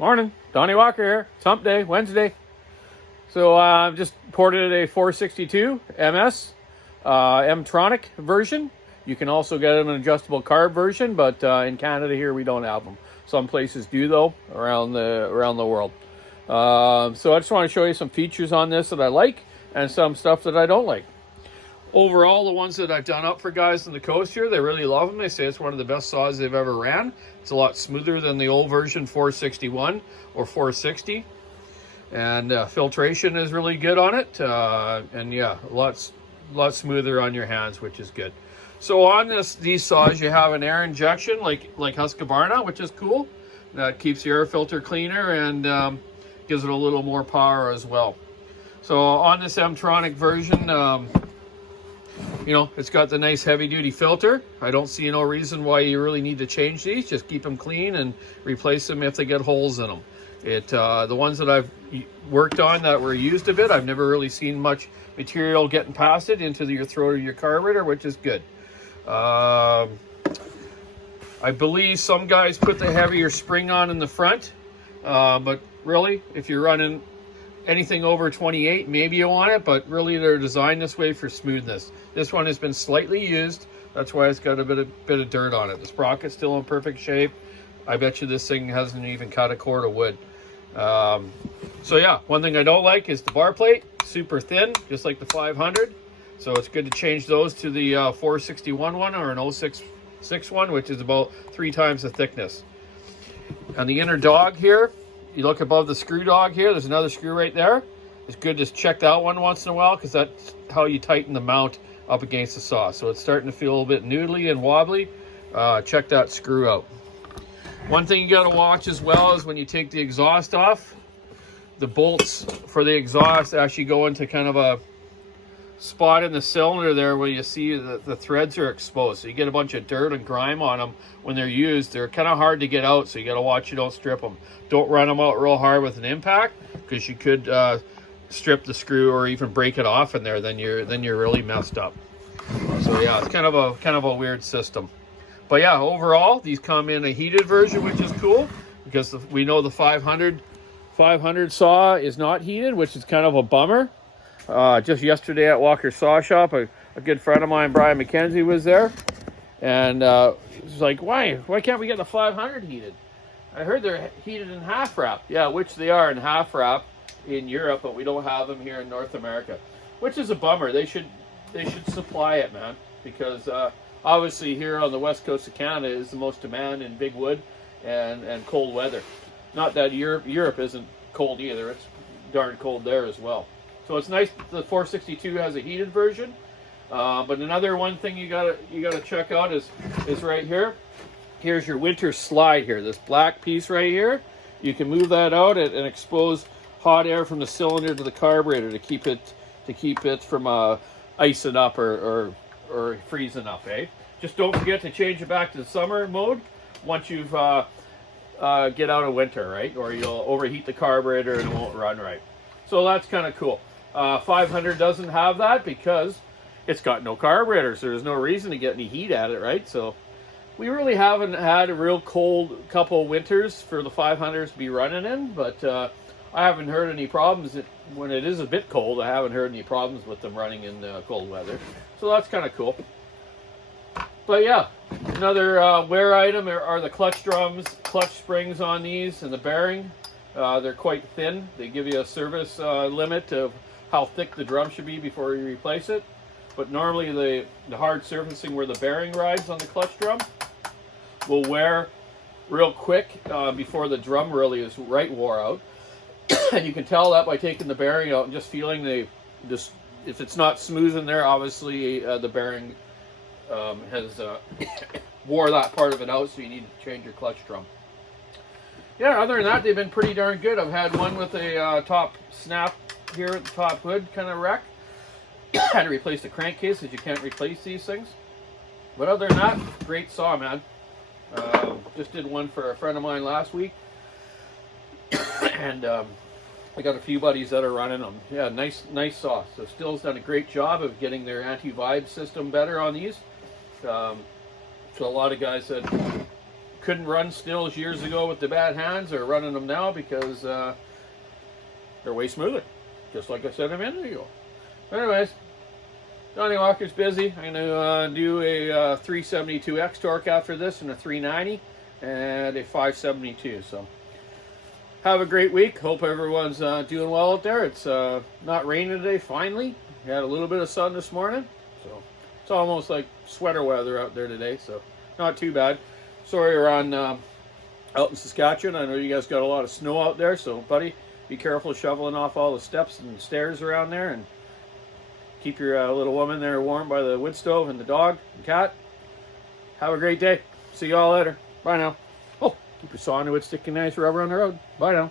Morning, Donnie Walker here. It's hump day, Wednesday. So I've just ported a 462 MS M-Tronic version. You can also get an adjustable carb version, but in Canada here we don't have them. Some places do though, around the world. So I just want to show you some features on this that I like and some stuff that I don't like. Overall, the ones that I've done up for guys on the coast here, they really love them. They say it's one of the best saws they've ever ran. It's a lot smoother than the old version 461 or 460. And filtration is really good on it. And yeah, a lot smoother on your hands, which is good. So on these saws, you have an air injection like Husqvarna, which is cool. That keeps the air filter cleaner and gives it a little more power as well. So on this M-Tronic version, you know, it's got the nice heavy-duty filter. I don't see no reason why you really need to change these. Just keep them clean and replace them if they get holes in them. The ones that I've worked on that were used a bit, I've never really seen much material getting past it into your throat of your carburetor, which is good. I believe some guys put the heavier spring on in the front, but really, if you're running anything over 28, maybe you want it, but really they're designed this way for smoothness. This one has been slightly used. That's why it's got a bit of dirt on it. The sprocket's still in perfect shape. I bet you this thing hasn't even cut a cord of wood. So yeah, one thing I don't like is the bar plate, super thin, just like the 500. So it's good to change those to the 461 one or an 066 one, which is about 3 times the thickness. On the inner dog here, you look above the screw dog here, there's another screw right there. It's good to check that one once in a while because that's how you tighten the mount up against the saw. So it's starting to feel a little bit noodly and wobbly. Check that screw out. One thing you got to watch as well is when you take the exhaust off, the bolts for the exhaust actually go into kind of a spot in the cylinder there where you see the threads are exposed. So you get a bunch of dirt and grime on them when they're used. They're kind of hard to get out, so you got to watch you don't strip them. Don't run them out real hard with an impact because you could strip the screw or even break it off in there. Then you're really messed up. So yeah, it's kind of a weird system. But yeah, overall, these come in a heated version, which is cool because we know the 500 saw is not heated, which is kind of a bummer. Just yesterday at Walker Saw Shop, a good friend of mine, Brian McKenzie, was there. And he's like, why can't we get the 500 heated? I heard they're heated in half wrap. Yeah, which they are in half wrap in Europe, but we don't have them here in North America, which is a bummer. They should supply it, man, because obviously here on the west coast of Canada is the most demand in big wood and cold weather. Not that Europe isn't cold either. It's darn cold there as well. So it's nice the 462 has a heated version. But another one thing you gotta check out is right here. Here's your winter slide here. This black piece right here. You can move that out and expose hot air from the cylinder to the carburetor to keep it from icing up or freezing up. Just don't forget to change it back to the summer mode once you've get out of winter, right? Or you'll overheat the carburetor and it won't run right. So that's kind of cool. 500 doesn't have that because it's got no carburetor, so there's no reason to get any heat at it, right? So we really haven't had a real cold couple winters for the 500s to be running in, but I haven't heard any problems. When it is a bit cold, I haven't heard any problems with them running in cold weather. So that's kind of cool. But yeah, another wear item are the clutch drums, clutch springs on these, and the bearing. They're quite thin. They give you a service limit of how thick the drum should be before you replace it. But normally the hard surfacing where the bearing rides on the clutch drum will wear real quick before the drum really is right wore out. And you can tell that by taking the bearing out and just feeling if it's not smooth in there, obviously the bearing has wore that part of it out, so you need to change your clutch drum. Yeah, other than that, they've been pretty darn good. I've had one with a top snap here at the top hood kind of wreck. Had to replace the crankcase because you can't replace these things. But other than that, great saw, man. Just did one for a friend of mine last week. And I got a few buddies that are running them. Yeah, nice saw. So Stihl's done a great job of getting their anti-vibe system better on these. So a lot of guys that couldn't run Stihls years ago with the bad hands are running them now because they're way smoother, just like I said a minute ago. Anyways, Johnny Walker's busy. I'm going to do a 372X torque after this and a 390 and a 572. So have a great week. Hope everyone's doing well out there. It's not raining today, finally. We had a little bit of sun this morning. So it's almost like sweater weather out there today. So not too bad. Sorry you're on out in Saskatchewan. I know you guys got a lot of snow out there. So, buddy, be careful shoveling off all the steps and stairs around there. And keep your little woman there warm by the wood stove and the dog and cat. Have a great day. See you all later. Bye now. Oh, keep your saw wood sticking nice rubber on the road. Bye now.